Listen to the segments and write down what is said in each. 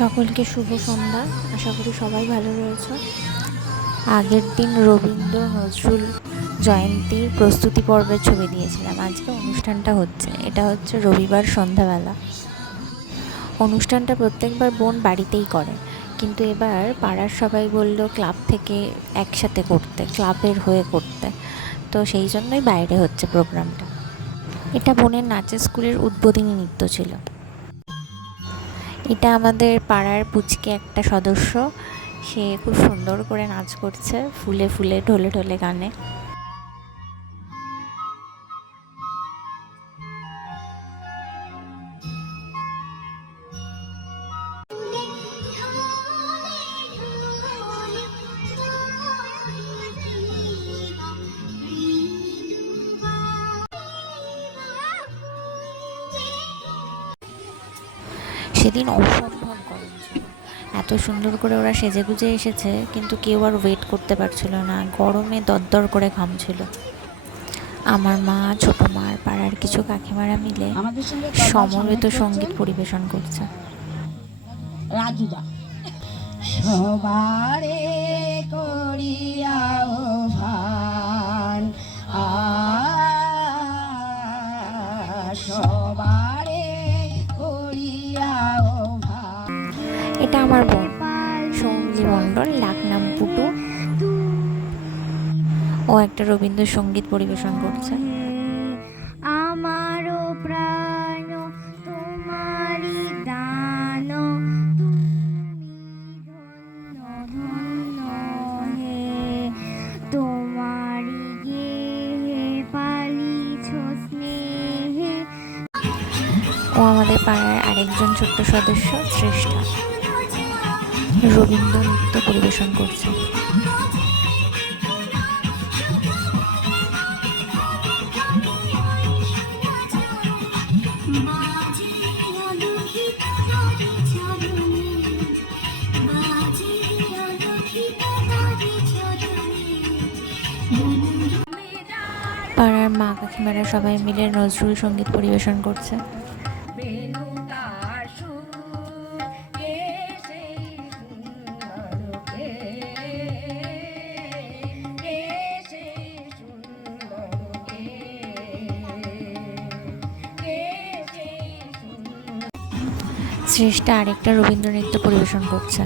সকলকে শুভ সন্ধ্যা। আশা করি সবাই ভালো রয়েছে। আগের দিন রবীন্দ্র নজরুল জয়ন্তীর প্রস্তুতি পর্বের ছবি দিয়েছিলাম। আজকে অনুষ্ঠানটা হচ্ছে, এটা হচ্ছে রবিবার সন্ধ্যাবেলা। অনুষ্ঠানটা প্রত্যেকবার বোন বাড়িতেই করে, কিন্তু এবার পাড়ার সবাই বলল ক্লাব থেকে একসাথে করতে, ক্লাবের হয়ে করতে, তো সেই জন্যই বাইরে হচ্ছে প্রোগ্রামটা। এটা বোনের নাচের স্কুলের উদ্বোধনী নৃত্য ছিল। এটা আমাদের পাড়ার পুচকে একটা সদস্য, সে খুব সুন্দর করে নাচ করছে, ফুলে ফুলে ঢলে ঢলে গানে। সেদিন অসম্ভব গরম ছিল, এত সুন্দর করে ওরা সেজেগুজে এসেছে, কিন্তু কেউ আর ওয়েট করতে পারছিল না, গরমে দরদর করে ঘামছিল। আমার মা, ছোটো মা আর পাড়ার কিছু কাকিমারা মিলে সমবেত সঙ্গীত পরিবেশন করছে। রাজুদা সবারে করিয়া ভান সবারে করিয়া ভান। এটা আমার বোন সৌমিলি মণ্ডল, ডাকনাম পুটু। ও একটা রবীন্দ্রসঙ্গীত পরিবেশন করছে। আমারও প্রাণ তোমারি দান, ধন্য হে তোমারি গেহে পালিছ স্নেহে। ও আমাদের পাড়ার আরেকজন ছোট্ট সদস্য শ্রেষ্ঠা, রবীন্দ্র নৃত্য পরিবেশন করছে। পাড়ার মা কাকিমারা সবাই মিলে নজরুল সঙ্গীত পরিবেশন করছে। শ্রেষ্ঠা আরেকটা রবীন্দ্র নৃত্য পরিবেশন করছে।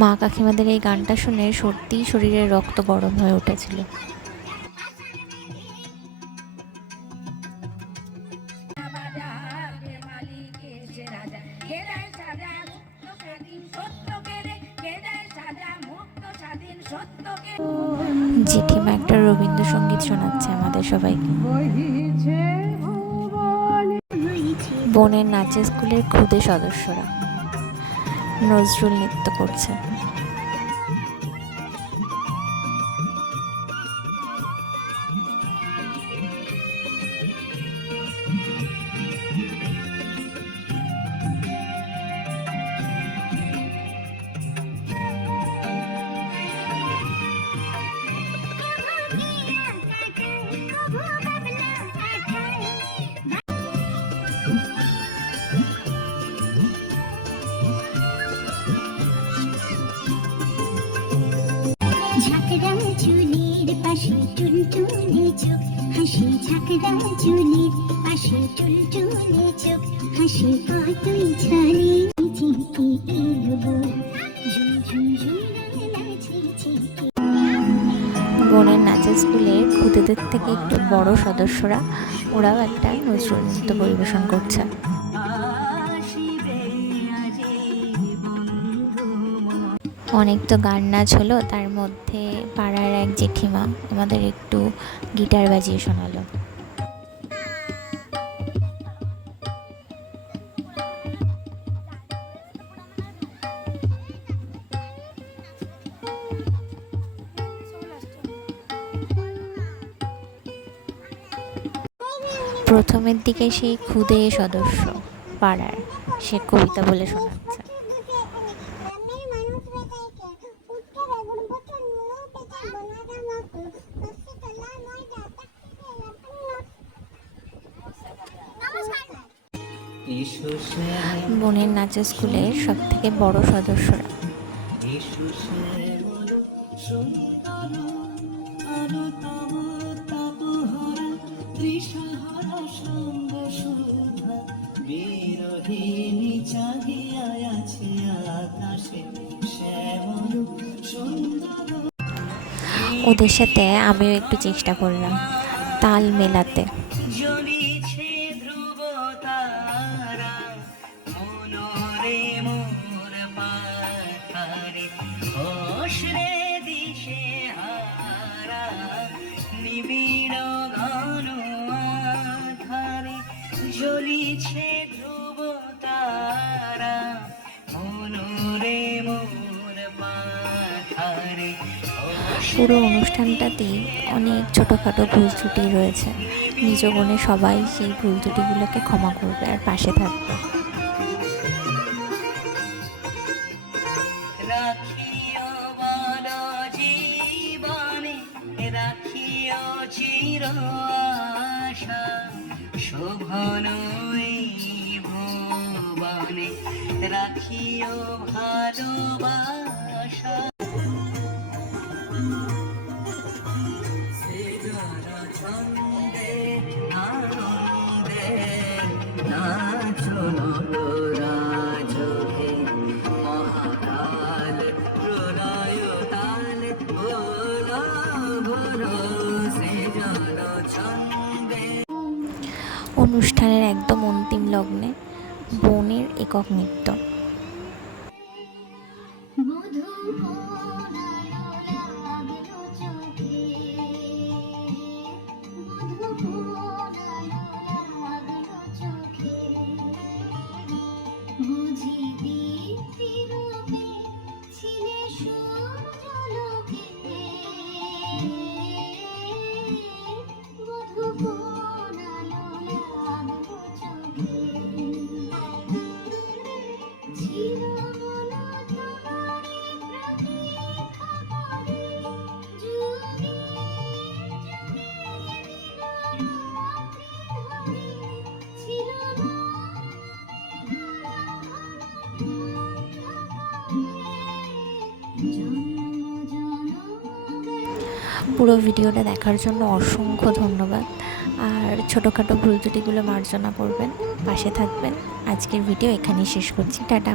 মা কাকিমাদের এই গানটা শুনে সত্যিই শরীরের রক্ত গরম হয়ে উঠেছিল। জেঠিমা একটা রবীন্দ্রসঙ্গীত শোনাচ্ছে আমাদের সবাইকে। বোনের নাচের স্কুলের খুদে সদস্যরা নজরুল নৃত্য করছে। ঝাঁকড়াম চুলের পাশে টুলটুলে চোখ হাসি, ঝাঁকড়াম চুলের পাশে টুলটুলে চোখ হাসি, কতই ছড়ে চিঠি এলবো ঝুম ঝুম ঝুম নাচে চিঠি। বোনের নাচের স্কুলের খুদেদের থেকে একটু বড় সদস্যরা, ওরাও একটা নজরুল নৃত্য পরিবেশন করছে। অনেক তো গান নাচ হলো, তার মধ্যে পাড়ার এক জেঠিমা আমাদের একটু গিটার বাজিয়ে শোনালো। প্রথমের দিকে সেই ক্ষুদে সদস্য পাড়ার সে কবিতা বলে শোনাচ্ছে। বোনের নাচের স্কুলের সব থেকে বড় সদস্যরা। ওদের সাথে আমিও একটু চেষ্টা করলাম তাল মেলাতে। জ্বলিছে ধ্রুব তারা মনরে মোর পাথারে অশ্রে দিশে হারা নিবিড় ঘন আধারে জ্বলিছে ধ্রুব তারা মনরে মোর পাথারে। পুরো অনুষ্ঠানটাতেই অনেক ছোটোখাটো ভুল ত্রুটি রয়েছে। নিজ বোনে সবাই সেই ভুল ত্রুটিগুলোকে ক্ষমা করবে আর পাশে থাকবে। রাখিও বল জীবনে রাখিও চির আশা শোভন এই ভুবনে রাখিও ভালোবাসা। ছন্দে আনন্দে নাচন রাজহে মহাকাল প্রলয় তাল ভোলা ভোলো সে জল ছন্দে। অনুষ্ঠানের একদম অন্তিম লগ্নে বোনের একক নৃত্য। পুরো ভিডিওটা দেখার জন্য অসংখ্য ধন্যবাদ। আর ছোটোখাটো ভুল ত্রুটিগুলো মার্জনা করবেন, পাশে থাকবেন। আজকের ভিডিও এখানেই শেষ করছি। টাটা।